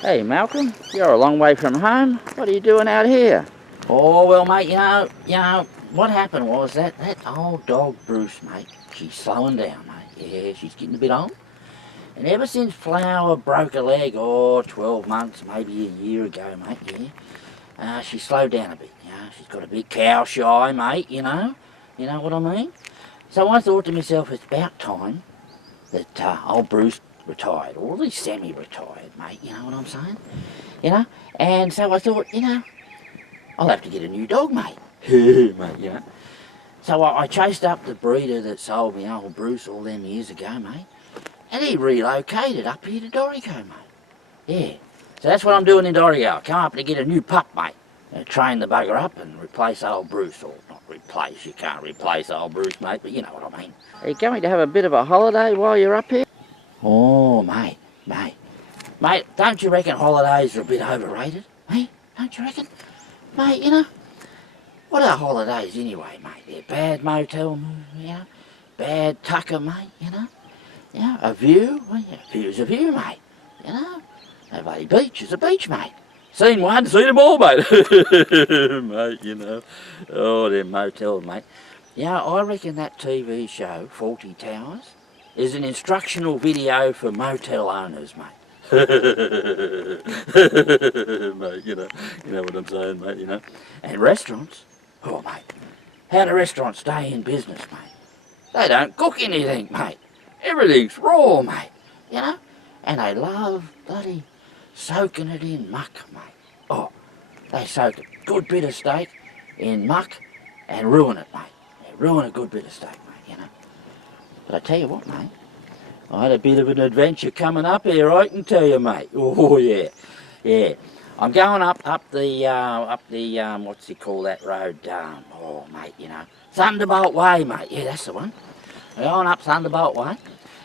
Hey Malcolm, you're a long way from home. What are you doing out here? Oh, well, mate, what happened was that old dog Bruce, mate, she's slowing down, mate. Yeah, she's getting a bit old. And ever since Flower broke a leg, 12 months, maybe a year ago, mate, she slowed down a bit, she's got a bit cow shy, mate, you know what I mean? So I thought to myself, it's about time that old Bruce retired, or at least semi-retired, mate, you know what I'm saying? You know? And so I thought, I'll have to get a new dog, mate. Mate. So I chased up the breeder that sold me old Bruce all them years ago, mate. And he relocated up here to Dorigo, mate. Yeah. So that's what I'm doing in Dorigo. I come up to get a new pup, mate. Train the bugger up and replace old Bruce. Or not replace, you can't replace old Bruce, mate, but you know what I mean. Are you going to have a bit of a holiday while you're up here? Oh, mate. Mate, don't you reckon holidays are a bit overrated? Hey, don't you reckon? Mate, what are holidays anyway, mate? They're bad motel, bad tucker, mate, a view, well, a view's a view, mate, a bloody beach is a beach, mate. Seen one, seen them all, mate. Mate, oh, them motels, mate. I reckon that TV show, 40 Towers, is an instructional video for motel owners, mate. Mate, you know what I'm saying, mate, And restaurants, oh, mate, how do restaurants stay in business, mate? They don't cook anything, mate. Everything's raw, mate, And they love bloody soaking it in muck, mate. Oh, they soak a good bit of steak in muck and ruin it, mate. They ruin a good bit of steak, mate, But I tell you what, mate, I had a bit of an adventure coming up here, I can tell you, mate. Oh, yeah. I'm going up the what's it called, that road? Mate, Thunderbolt Way, mate. Yeah, that's the one. I'm going up Thunderbolt Way,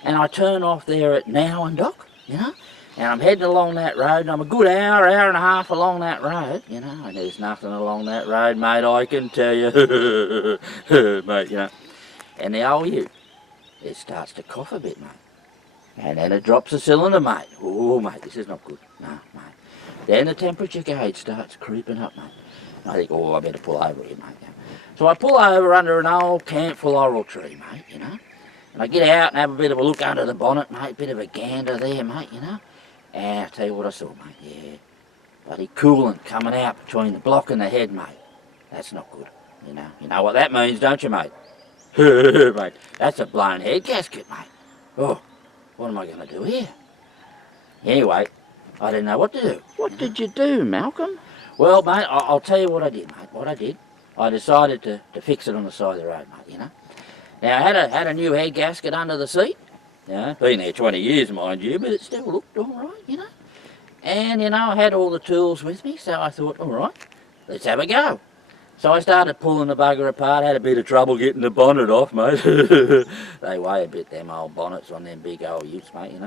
and I turn off there at Now and Dock, and I'm heading along that road, and I'm a good hour and a half along that road, and there's nothing along that road, mate, I can tell you, mate, And the old ute, it starts to cough a bit, mate. And then it drops the cylinder, mate. Oh, mate, this is not good. No, mate. Then the temperature gauge starts creeping up, mate. And I think, I better pull over here, mate. So I pull over under an old camphor laurel tree, mate, And I get out and have a bit of a look under the bonnet, mate. Bit of a gander there, mate, And I tell you what I saw, mate. Yeah. Bloody coolant coming out between the block and the head, mate. That's not good, You know what that means, don't you, mate? Mate, that's a blown head gasket, mate. Oh. What am I going to do here? Anyway, I didn't know what to do. What did you do, Malcolm? Well, mate, I'll tell you what I did, mate. What I did, I decided to fix it on the side of the road, mate, Now, I had a new head gasket under the seat. Been there 20 years, mind you, but it still looked all right, And, I had all the tools with me, so I thought, all right, let's have a go. So I started pulling the bugger apart, had a bit of trouble getting the bonnet off, mate. They weigh a bit, them old bonnets on them big old utes, mate,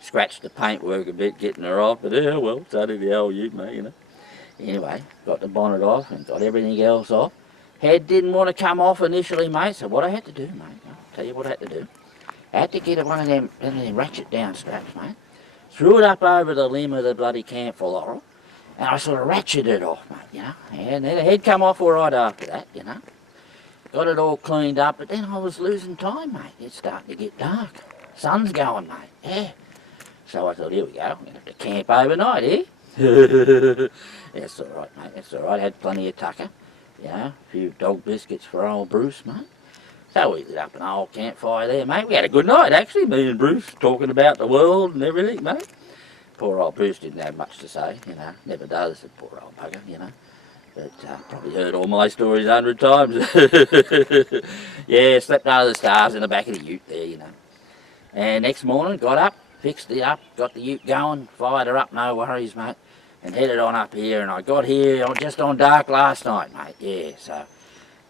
Scratched the paintwork a bit getting her off, but yeah, well, so did the old ute, mate, Anyway, got the bonnet off and got everything else off. Head didn't want to come off initially, mate, so what I had to do, mate, I'll tell you what I had to do. I had to get one of them ratchet down straps, mate. Threw it up over the limb of the bloody camphor laurel. And I sort of ratcheted it off, mate, And then the head come off all right after that, Got it all cleaned up, but then I was losing time, mate. It's starting to get dark. Sun's going, mate, yeah. So I thought, here we go, I'm going to have to camp overnight, eh? That's all right, mate, that's all right. Had plenty of tucker, a few dog biscuits for old Bruce, mate. So we lit up an old campfire there, mate. We had a good night, actually, me and Bruce, talking about the world and everything, mate. Poor old Bruce didn't have much to say, never does, the poor old bugger, But probably heard all my stories 100 times. Yeah, slept under the stars in the back of the ute there, And next morning, got up, fixed it up, got the ute going, fired her up, no worries, mate, and headed on up here. And I got here just on dark last night, mate, yeah, so.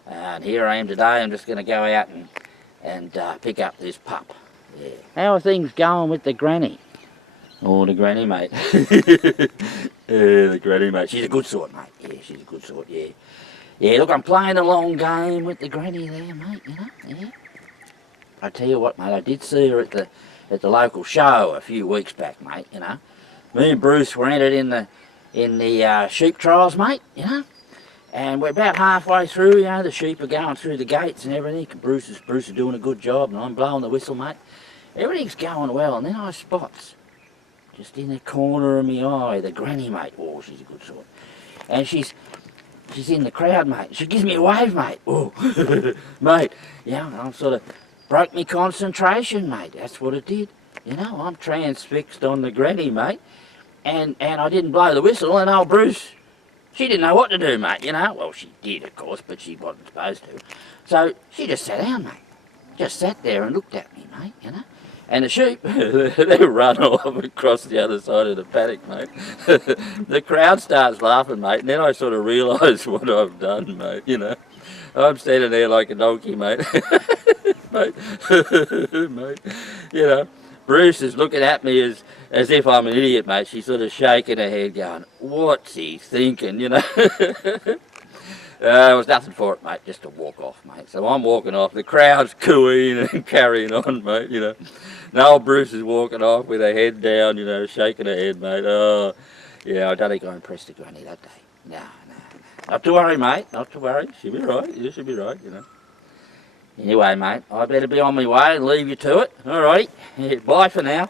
And here I am today. I'm just going to go out and pick up this pup, yeah. How are things going with the granny? Oh, the granny, mate. The granny, mate. She's a good sort, mate. Yeah, she's a good sort, yeah. Yeah, look, I'm playing a long game with the granny there, mate, yeah. I tell you what, mate, I did see her at the local show a few weeks back, mate, me and Bruce were entered in the sheep trials, mate, you know. And we're about halfway through, you know, the sheep are going through the gates and everything. Bruce is doing a good job and I'm blowing the whistle, mate. Everything's going well, and then I spots, just in the corner of my eye, the granny, mate. Oh, she's a good sort. And she's in the crowd, mate. She gives me a wave, mate. Oh, mate, yeah, I sort of broke me concentration, mate. That's what it did. You know, I'm transfixed on the granny, mate. And I didn't blow the whistle, and old Bruce, she didn't know what to do, mate, you know. Well, she did, of course, but she wasn't supposed to. So she just sat down, mate. Just sat there and looked at me, mate, you know. And the sheep, they run off across the other side of the paddock, mate. The crowd starts laughing, mate, and then I sort of realise what I've done, mate, you know. I'm standing there like a donkey, mate. Mate, mate, you know. Bruce is looking at me as if I'm an idiot, mate. She's sort of shaking her head going, what's he thinking, you know? There was nothing for it, mate, just to walk off, mate. So I'm walking off. The crowd's cooing and carrying on, mate, you know. Now old Bruce is walking off with her head down, you know, shaking her head, mate. Oh, yeah, I don't think I impressed the granny that day. No. Not to worry, mate, not to worry. She'll be right, you should be right, you know. Anyway, mate, I better be on my way and leave you to it. All righty, bye for now.